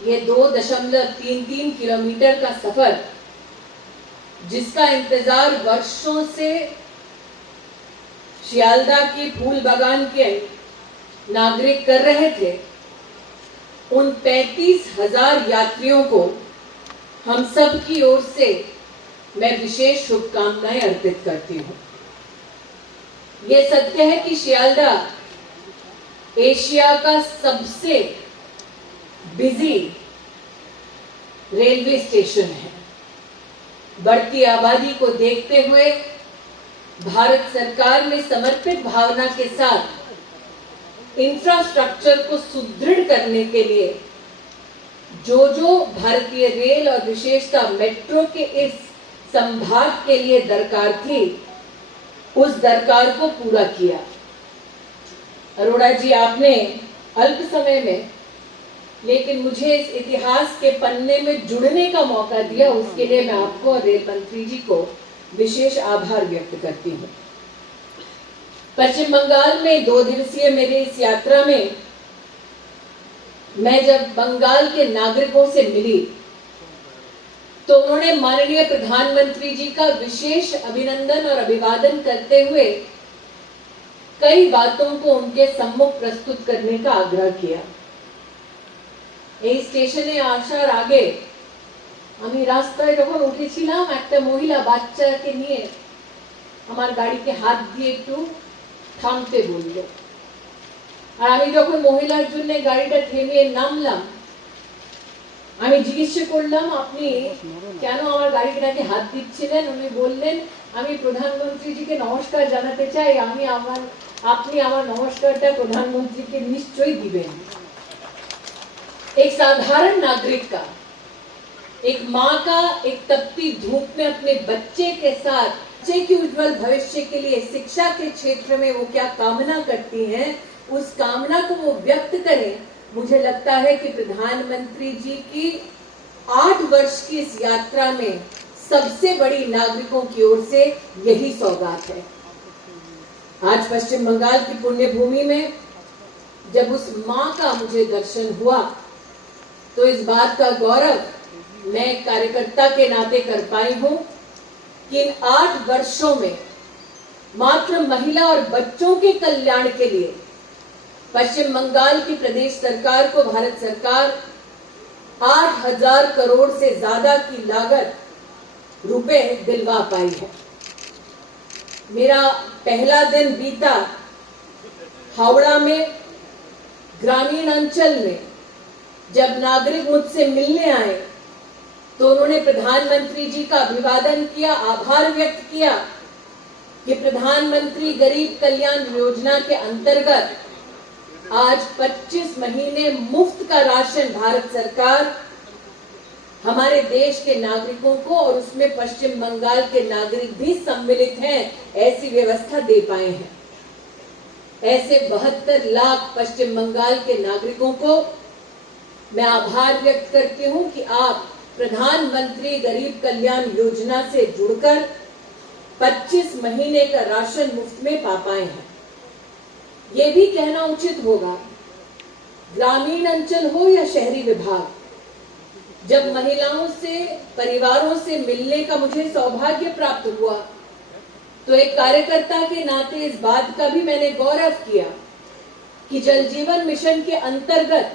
ये 2.33 किलोमीटर का सफर, जिसका इंतजार वर्षों से शियालदा के फूल बागान के नागरिक कर रहे थे, उन 35,000 यात्रियों को हम सब की ओर से मैं विशेष शुभकामनाएं अर्पित करती हूं। ये सत्य है कि शियालदा एशिया का सबसे बिजी रेलवे स्टेशन है। बढ़ती आबादी को देखते हुए भारत सरकार ने समर्पित भावना के साथ इंफ्रास्ट्रक्चर को सुदृढ़ करने के लिए जो भारतीय रेल और विशेषता मेट्रो के इस संभाग के लिए दरकार थी, उस दरकार को पूरा किया। अरोड़ा जी, आपने अल्प समय में लेकिन मुझे इस इतिहास के पन्ने में जुड़ने का मौका दिया, उसके लिए मैं आपको और रेल मंत्री जी को विशेष आभार व्यक्त करती हूँ। पश्चिम बंगाल में 2 दिवसीय मेरी इस यात्रा में मैं जब बंगाल के नागरिकों से मिली तो उन्होंने माननीय प्रधानमंत्री जी का विशेष अभिनंदन और अभिवादन करते हुए कई बातों को उनके सम्मुख प्रस्तुत करने का आग्रह किया। এই স্টেশনে আসার আগে আমি রাস্তায় যখন উঠেছিলাম, একটা মহিলা বাচ্চাকে নিয়ে আমার গাড়িকে হাত দিয়ে একটু থামতে বলল। আর আমি যখন মহিলার জন্য গাড়িটা থেমিয়ে নামলাম, আমি জিজ্ঞেস করলাম, আপনি কেন আমার গাড়িটাকে হাত দিচ্ছিলেন? উনি বললেন, আমি প্রধানমন্ত্রীজিকে নমস্কার জানাতে চাই, আপনি আমার নমস্কারটা প্রধানমন্ত্রীকে নিশ্চয়ই দিবেন। एक साधारण नागरिक का, एक माँ का एक तपती धूप में अपने बच्चे के साथ बच्चे के उज्जवल भविष्य के लिए शिक्षा के क्षेत्र में वो क्या कामना करती हैं, उस कामना को वो व्यक्त करें। मुझे लगता है कि प्रधानमंत्री जी की 8 वर्ष की इस यात्रा में सबसे बड़ी नागरिकों की ओर से यही सौगात है। आज पश्चिम बंगाल की पुण्य भूमि में जब उस माँ का मुझे दर्शन हुआ तो इस बात का गौरव मैं कार्यकर्ता के नाते कर पाई हूं कि इन 8 वर्षों में मात्र महिला और बच्चों के कल्याण के लिए पश्चिम बंगाल की प्रदेश सरकार को भारत सरकार 8,000 करोड़ से ज्यादा की लागत रुपए दिलवा पाई है। मेरा पहला दिन बीता हावड़ा में, ग्रामीण अंचल में। जब नागरिक मुझसे मिलने आए तो उन्होंने प्रधानमंत्री जी का अभिवादन किया, आभार व्यक्त किया कि प्रधानमंत्री गरीब कल्याण योजना के अंतर्गत आज 25 महीने मुफ्त का राशन भारत सरकार हमारे देश के नागरिकों को, और उसमें पश्चिम बंगाल के नागरिक भी सम्मिलित हैं, ऐसी व्यवस्था दे पाए हैं। ऐसे 72 लाख पश्चिम बंगाल के नागरिकों को मैं आभार व्यक्त करती हूं कि आप प्रधानमंत्री गरीब कल्याण योजना से जुड़कर 25 महीने का राशन मुफ्त में पा पाए हैं। ये भी कहना उचित होगा, ग्रामीण अंचल हो या शहरी विभाग, जब महिलाओं से, परिवारों से मिलने का मुझे सौभाग्य प्राप्त हुआ तो एक कार्यकर्ता के नाते इस बात का भी मैंने गौरव किया कि जल जीवन मिशन के अंतर्गत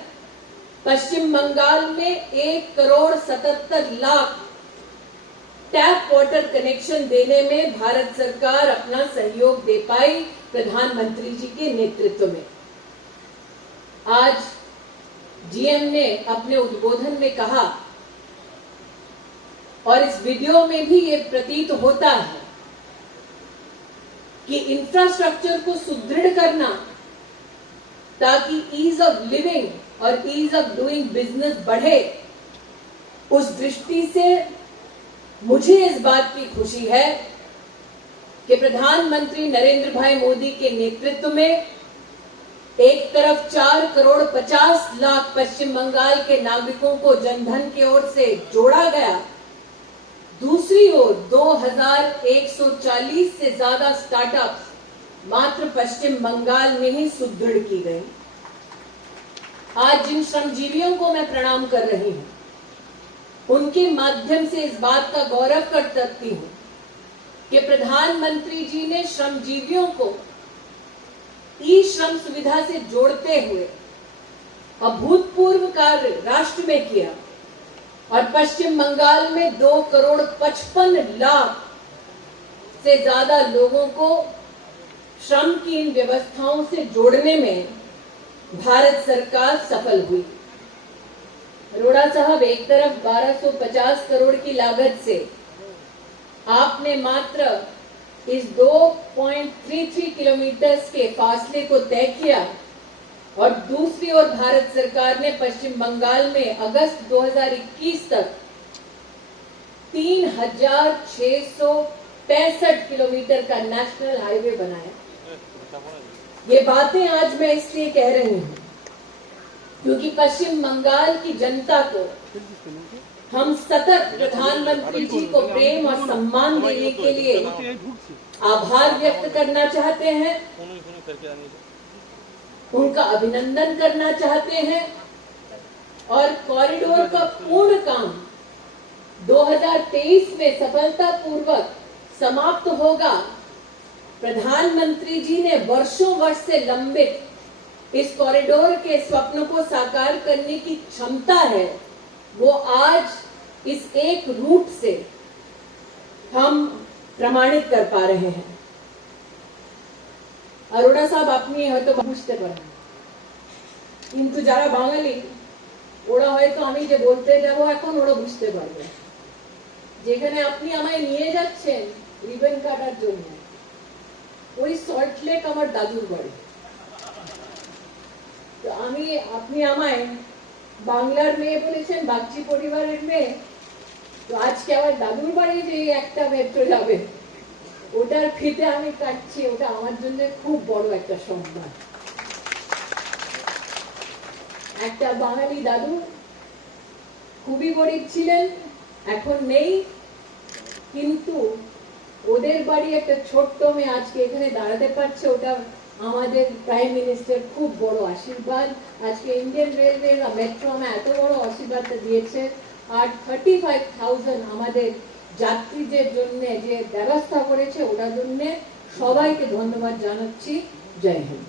पश्चिम बंगाल में 1,77,00,000 टैप वाटर कनेक्शन देने में भारत सरकार अपना सहयोग दे पाई प्रधानमंत्री जी के नेतृत्व में। आज जीएम ने अपने उद्बोधन में कहा, और इस वीडियो में भी ये प्रतीत होता है कि इंफ्रास्ट्रक्चर को सुदृढ़ करना ताकि ईज ऑफ लिविंग और ईज ऑफ डूइंग बिजनेस बढ़े, उस दृष्टि से मुझे इस बात की खुशी है कि प्रधानमंत्री नरेंद्र भाई मोदी के नेतृत्व में एक तरफ 4,50,00,000 पश्चिम बंगाल के नागरिकों को जनधन की ओर से जोड़ा गया, दूसरी ओर 2,140 से ज्यादा स्टार्टअप्स मात्र पश्चिम बंगाल में ही सुदृढ़ की गई। आज जिन श्रमजीवियों को मैं प्रणाम कर रही हूं, उनके माध्यम से इस बात का गौरव कर सकती हूं कि प्रधानमंत्री जी ने श्रमजीवियों को ई श्रम सुविधा से जोड़ते हुए अभूतपूर्व कार्य राष्ट्र में किया और पश्चिम बंगाल में 2,55,00,000 से ज्यादा लोगों को श्रम की इन व्यवस्थाओं से जोड़ने में भारत सरकार सफल हुई। अरोड़ा साहब, एक तरफ 1250 करोड़ की लागत से आपने मात्र इस 2.33 किलोमीटर के फासले को तय किया और दूसरी ओर भारत सरकार ने पश्चिम बंगाल में अगस्त 2021 तक 3,665 किलोमीटर का नेशनल हाईवे बनाया। ये बातें आज मैं इसलिए कह रही हूं क्योंकि पश्चिम बंगाल की जनता को हम सतत प्रधानमंत्री जी को प्रेम और सम्मान देने के लिए आभार व्यक्त करना चाहते हैं, उनका अभिनंदन करना चाहते हैं और कॉरिडोर का पूर्ण काम 2023 में सफलतापूर्वक समाप्त होगा। प्रधानमंत्री जी ने वर्षों से लंबित इस कॉरिडोर के स्वप्न को साकार करने की क्षमता है, वो आज इस एक रूट से हम प्रमाणित कर पा रहे हैं। अरोड़ा साहब, আপনি হয়তো বুঝতে পারেন, কিন্তু যারা বাঙালি ওরা হয়তো আমি যে বলতে যাব এখন ওরা বুঝতে পারবে। যেখানে আপনি আমায় নিয়ে যাচ্ছেন রিবন কাটার জন্য, ওই সল্ট লেক আমার দাদুর বাড়ি। তো আপনি আমায় বাংলার মেয়ে বলেছেন, বাগচি পরিবারের মেয়ে, তো আজকে আমার দাদুর বাড়ি যে একটা মেট্রো যাবে ওটার ফিতে আমি কাটছি, ওটা আমার জন্য খুব বড় একটা সম্মান। একটা বাঙালি দাদু খুবই গরিব ছিলেন, এখন নেই, কিন্তু ওদের বাড়ি একটা ছোট্ট মেয়ে আজকে এখানে দাঁড়াতে পারছে, ওটা আমাদের প্রাইম মিনিস্টার খুব বড় আশীর্বাদ। আজকে ইন্ডিয়ান রেলওয়ে বা মেট্রো আমায় এত বড় আশীর্বাদটা দিয়েছে আর 35,000 আমাদের যাত্রীদের জন্য যে ব্যবস্থা করেছে ওটার জন্য সবাইকে ধন্যবাদ জানাচ্ছি। জয় হিন্দ।